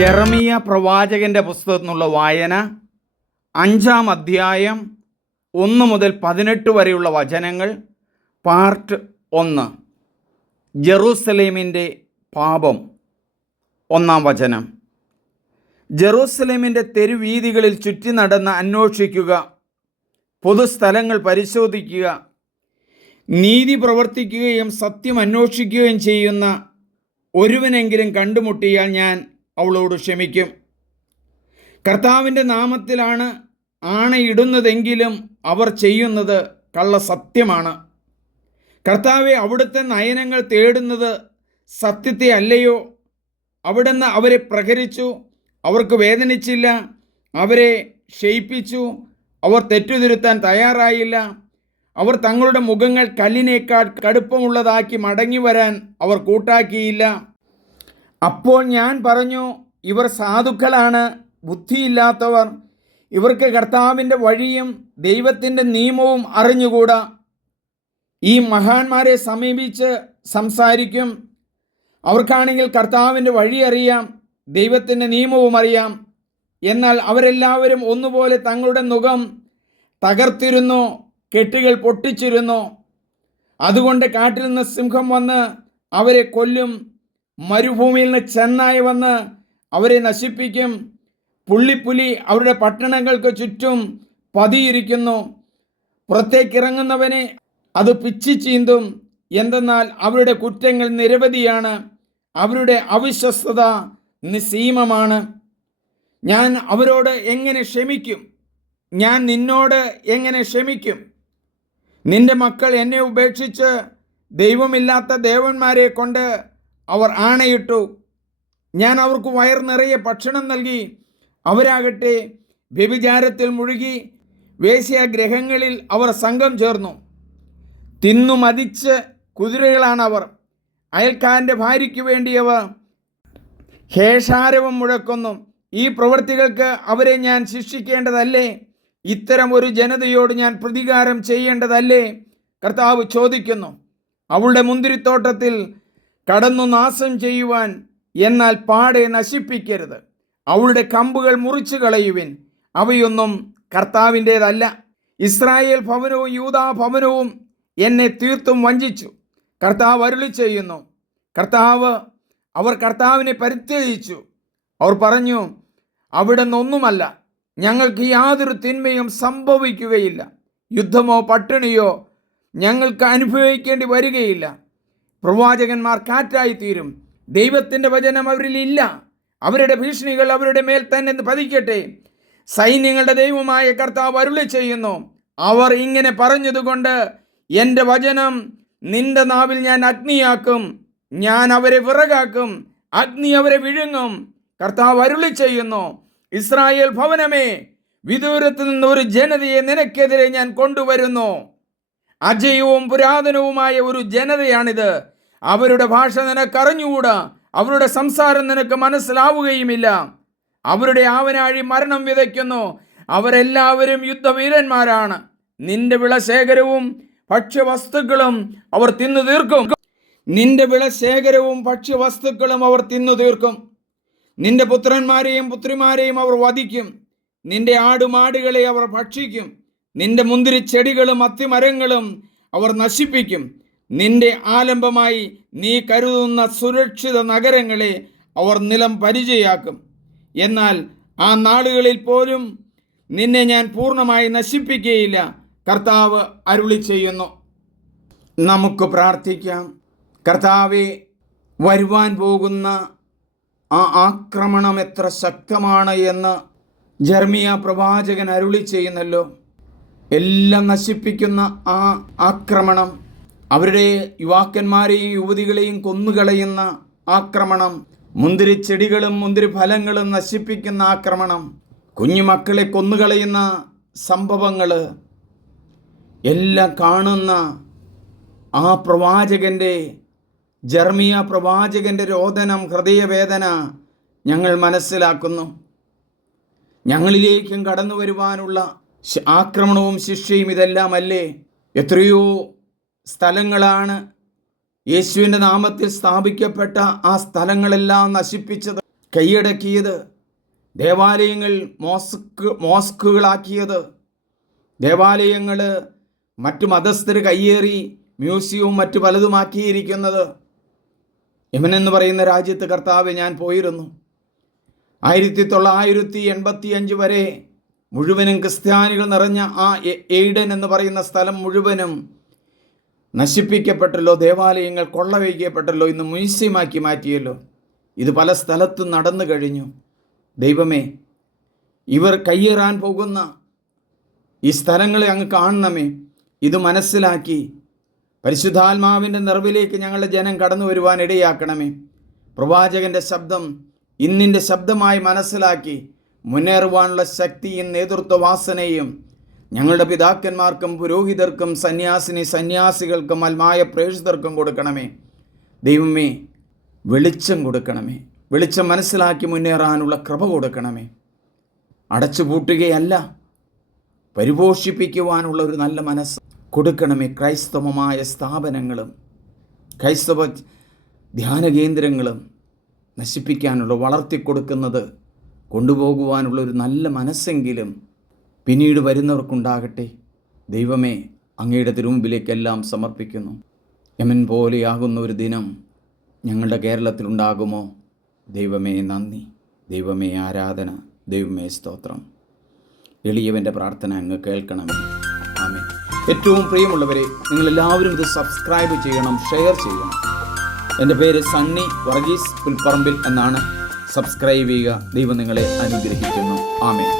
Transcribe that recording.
യെരമീയ പ്രവാചകൻ്റെ പുസ്തകത്തിൽ നിന്നുള്ള വായന 5-ാം അധ്യായം 1 മുതൽ 18 വരെയുള്ള വചനങ്ങൾ. പാർട്ട് 1. ജെറൂസലേമിൻ്റെ പാപം. 1-ാം വചനം. ജെറൂസലേമിൻ്റെ തെരുവീഥികളിൽ ചുറ്റി നടന്ന് അന്വേഷിക്കുക, പൊതുസ്ഥലങ്ങൾ പരിശോധിക്കുക, നീതി പ്രവർത്തിക്കുകയും സത്യം അന്വേഷിക്കുകയും ചെയ്യുന്ന ഒരുവനെങ്കിലും കണ്ടുമുട്ടിയാൽ ഞാൻ അവളോട് ക്ഷമിക്കും. കർത്താവിൻ്റെ നാമത്തിലാണ് ആണയിടുന്നതെങ്കിലും അവർ ചെയ്യുന്നത് കള്ളസത്യമാണ്. കർത്താവെ, അവിടുത്തെ നയനങ്ങൾ തേടുന്നത് സത്യത്തെ അല്ലയോ? അവിടുന്ന് അവരെ പ്രഹരിച്ചു, അവർക്ക് വേദനിച്ചില്ല. അവരെ ക്ഷയിപ്പിച്ചു, അവർ തെറ്റുതിരുത്താൻ തയ്യാറായില്ല. അവർ തങ്ങളുടെ മുഖങ്ങൾ കല്ലിനേക്കാൾ കടുപ്പമുള്ളതാക്കി മടങ്ങി വരാൻ അവർ കൂട്ടാക്കിയില്ല. അപ്പോൾ ഞാൻ പറഞ്ഞു, ഇവർ സാധുക്കളാണ്, ബുദ്ധിയില്ലാത്തവർ. ഇവർക്ക് കർത്താവിൻ്റെ വഴിയും ദൈവത്തിൻ്റെ നിയമവും അറിഞ്ഞുകൂടാ. ഈ മഹാന്മാരെ സമീപിച്ച് സംസാരിക്കും. അവർക്കാണെങ്കിൽ കർത്താവിൻ്റെ വഴി അറിയാം, ദൈവത്തിൻ്റെ നിയമവും അറിയാം. എന്നാൽ അവരെല്ലാവരും ഒന്നുപോലെ തങ്ങളുടെ നുകം തകർത്തിരുന്നു, കെട്ടുകൾ പൊട്ടിച്ചിരുന്നു. അതുകൊണ്ട് കാട്ടിൽ നിന്ന് സിംഹം വന്ന് അവരെ കൊല്ലും, മരുഭൂമിയിൽ നിന്ന് ചെന്നായ വന്ന് അവരെ നശിപ്പിക്കും. പുള്ളിപ്പുലി അവരുടെ പട്ടണങ്ങൾക്ക് ചുറ്റും പതിയിരിക്കുന്നു. പുറത്തേക്കിറങ്ങുന്നവനെ അത് പിച്ചി ചീന്തും. എന്തെന്നാൽ അവരുടെ കുറ്റങ്ങൾ നിരവധിയാണ്, അവരുടെ അവിശ്വസ്തത നിസ്സീമമാണ്. ഞാൻ അവരോട് എങ്ങനെ ക്ഷമിക്കും? ഞാൻ നിന്നോട് എങ്ങനെ ക്ഷമിക്കും? നിന്റെ മക്കൾ എന്നെ ഉപേക്ഷിച്ച് ദൈവമില്ലാത്ത ദേവന്മാരെ കൊണ്ട് അവർ ആണയിട്ടു. ഞാൻ അവർക്ക് വയർ നിറയെ ഭക്ഷണം നൽകി. അവരാകട്ടെ വ്യഭിചാരത്തിൽ മുഴുകി വേശ്യാഗ്രഹങ്ങളിൽ അവർ സംഘം ചേർന്നു. തിന്നു മതിച്ച് കുതിരകളാണവർ. അയൽക്കാരൻ്റെ ഭാര്യയ്ക്ക് വേണ്ടിയവർ ഹേഷാരവം മുഴക്കുന്നു. ഈ പ്രവൃത്തികൾക്ക് അവരെ ഞാൻ ശിക്ഷിക്കേണ്ടതല്ലേ? ഇത്തരം ഒരു ജനതയോട് ഞാൻ പ്രതികാരം ചെയ്യേണ്ടതല്ലേ? കർത്താവ് ചോദിക്കുന്നു. അവളുടെ മുന്തിരിത്തോട്ടത്തിൽ കടന്നു നാശം ചെയ്യുവാൻ, എന്നാൽ പാടെ നശിപ്പിക്കരുത്. അവളുടെ കമ്പുകൾ മുറിച്ചു കളയുവിൻ, അവയൊന്നും കർത്താവിൻ്റേതല്ല. ഇസ്രായേൽ ഭവനവും യൂദാ ഭവനവും എന്നെ തീർത്തും വഞ്ചിച്ചു. കർത്താവ് അരുളി ചെയ്യുന്നു. അവർ കർത്താവിനെ പരിത്യജിച്ചു. അവർ പറഞ്ഞു, അവിടുന്ന് ഒന്നുമല്ല, ഞങ്ങൾക്ക് യാതൊരു തിന്മയും സംഭവിക്കുകയില്ല. യുദ്ധമോ പട്ടിണിയോ ഞങ്ങൾക്ക് അനുഭവിക്കേണ്ടി വരികയില്ല. പ്രവാചകന്മാർ കാറ്റായിത്തീരും. ദൈവത്തിൻ്റെ വചനം അവരിൽ ഇല്ല. അവരുടെ ഭീഷണികൾ അവരുടെ മേൽ തന്നെ പതിക്കട്ടെ. സൈന്യങ്ങളുടെ ദൈവമായ കർത്താവ് അരുളി ചെയ്യുന്നു. അവർ ഇങ്ങനെ പറഞ്ഞതുകൊണ്ട് എൻ്റെ വചനം നിന്റെ നാവിൽ ഞാൻ അഗ്നിയാക്കും. ഞാൻ അവരെ വിറകാക്കും, അഗ്നി അവരെ വിഴുങ്ങും. കർത്താവ് അരുളി ചെയ്യുന്നു. ഇസ്രായേൽ ഭവനമേ, വിദൂരത്ത് നിന്ന് ഒരു ജനതയെ നിനക്കെതിരെ ഞാൻ കൊണ്ടുവരുന്നു. അജയവും പുരാതനവുമായ ഒരു ജനതയാണിത്. അവരുടെ ഭാഷ നിനക്കറിഞ്ഞുകൂടാ, അവരുടെ സംസാരം നിനക്ക് മനസ്സിലാവുകയുമില്ല. അവരുടെ ആവനാഴി മരണം വിതയ്ക്കുന്നു. അവരെല്ലാവരും യുദ്ധവീരന്മാരാണ്. നിന്റെ വിളശേഖരവും ഭക്ഷ്യവസ്തുക്കളും അവർ തിന്നു തീർക്കും. നിന്റെ വിളശേഖരവും ഭക്ഷ്യവസ്തുക്കളും അവർ തിന്നു തീർക്കും. നിന്റെ പുത്രന്മാരെയും പുത്രിമാരെയും അവർ വധിക്കും. നിന്റെ ആടുമാടുകളെ അവർ ഭക്ഷിക്കും. നിന്റെ മുന്തിരിച്ചെടികളും അത്തിമരങ്ങളും അവർ നശിപ്പിക്കും. നിന്റെ ആലംബമായി നീ കരുതുന്ന സുരക്ഷിത നഗരങ്ങളെ അവർ നിലം പരിചയാക്കും. എന്നാൽ ആ നാളുകളിൽ പോലും നിന്നെ ഞാൻ പൂർണ്ണമായി നശിപ്പിക്കുകയില്ല. കർത്താവ് അരുളി ചെയ്യുന്നു. നമുക്ക് പ്രാർത്ഥിക്കാം. കർത്താവെ, വരുവാൻ പോകുന്ന ആ ആക്രമണം എത്ര ശക്തമാണ് എന്ന് യെരമീയ പ്രവാചകൻ അരുളി ചെയ്യുന്നല്ലോ. എല്ലാം നശിപ്പിക്കുന്ന ആ ആക്രമണം, അവരുടെ യുവാക്കന്മാരെയും യുവതികളെയും കൊന്നുകളയുന്ന ആക്രമണം, മുന്തിരിച്ചെടികളും മുന്തിരിഫലങ്ങളും നശിപ്പിക്കുന്ന ആക്രമണം, കുഞ്ഞുമക്കളെ കൊന്നുകളയുന്ന സംഭവങ്ങൾ എല്ലാം കാണുന്ന ആ പ്രവാചകൻ്റെ, യെരമീയ പ്രവാചകൻ്റെ രോദനം, ഹൃദയവേദന ഞങ്ങൾ മനസ്സിലാക്കുന്നു. ഞങ്ങളിലേക്കും കടന്നു വരുവാനുള്ള ആക്രമണവും ശിക്ഷയും ഇതെല്ലാമല്ലേ? എത്രയോ സ്ഥലങ്ങളാണ് യേശുവിൻ്റെ നാമത്തിൽ സ്ഥാപിക്കപ്പെട്ട ആ സ്ഥലങ്ങളെല്ലാം നശിപ്പിച്ചത്. കൈയടക്കിയത്, ദേവാലയങ്ങൾ മോസ്കുകളാക്കിയത്, ദേവാലയങ്ങൾ മറ്റു മതസ്ഥർ കയ്യേറി മ്യൂസിയവും മറ്റു പലതുമാക്കിയിരിക്കുന്നത്. യമൻ എന്ന് പറയുന്ന രാജ്യത്ത് കർത്താവ് ഞാൻ പോയിരുന്നു. 1985 വരെ മുഴുവനും ക്രിസ്ത്യാനികൾ നിറഞ്ഞ ആ എയ്ഡൻ എന്ന് പറയുന്ന സ്ഥലം മുഴുവനും നശിപ്പിക്കപ്പെട്ടല്ലോ, ദേവാലയങ്ങൾ കൊള്ളവയ്ക്കപ്പെട്ടല്ലോ, ഇന്ന് മ്യൂസിയമാക്കി മാറ്റിയല്ലോ. ഇത് പല സ്ഥലത്തും നടന്നു കഴിഞ്ഞു. ദൈവമേ, ഇവർ കയ്യേറാൻ പോകുന്ന ഈ സ്ഥലങ്ങളെ അങ്ങ് കാണണമേ. ഇത് മനസ്സിലാക്കി പരിശുദ്ധാത്മാവിൻ്റെ നിറവിലേക്ക് ഞങ്ങളുടെ ജനം കടന്നു വരുവാൻ ഇടയാക്കണമേ. പ്രവാചകൻ്റെ ശബ്ദം ഇന്നിൻ്റെ ശബ്ദമായി മനസ്സിലാക്കി മുന്നേറുവാനുള്ള ശക്തിയും നേതൃത്വവാസനയും ഞങ്ങളുടെ പിതാക്കന്മാർക്കും പുരോഹിതർക്കും സന്യാസികൾക്കും ആത്മായ പ്രേക്ഷിതർക്കും കൊടുക്കണമേ. ദൈവമേ, വെളിച്ചം കൊടുക്കണമേ. വെളിച്ചം മനസ്സിലാക്കി മുന്നേറാനുള്ള കൃപ കൊടുക്കണമേ. അടച്ചുപൂട്ടുകയല്ല, പരിപോഷിപ്പിക്കുവാനുള്ള ഒരു നല്ല മനസ്സ് കൊടുക്കണമേ. ക്രൈസ്തവമായ സ്ഥാപനങ്ങളും ക്രൈസ്തവ ധ്യാന കേന്ദ്രങ്ങളും നശിപ്പിക്കാനുള്ള, വളർത്തിക്കൊടുക്കുന്നത് കൊണ്ടുപോകുവാനുള്ള ഒരു നല്ല മനസ്സെങ്കിലും പിന്നീട് വരുന്നവർക്കുണ്ടാകട്ടെ. ദൈവമേ, അങ്ങയുടെ തിരുമുമ്പിലേക്കെല്ലാം സമർപ്പിക്കുന്നു. യമൻ പോലെയാകുന്ന ഒരു ദിനം ഞങ്ങളുടെ കേരളത്തിലുണ്ടാകുമോ? ദൈവമേ നന്ദി, ദൈവമേ ആരാധന, ദൈവമേ സ്തോത്രം. എളിയവൻ്റെ പ്രാർത്ഥന അങ്ങ് കേൾക്കണമേ. ആമേൻ. ഏറ്റവും പ്രിയമുള്ളവരെ, നിങ്ങളെല്ലാവരും ഇത് സബ്സ്ക്രൈബ് ചെയ്യണം, ഷെയർ ചെയ്യണം. എൻ്റെ പേര് സണ്ണി വർഗീസ് പുൽപ്പറമ്പിൽ എന്നാണ്. സബ്സ്ക്രൈബ് ചെയ്യുക. ദൈവം നിങ്ങളെ അനുഗ്രഹിക്കുന്നു. ആമേൻ.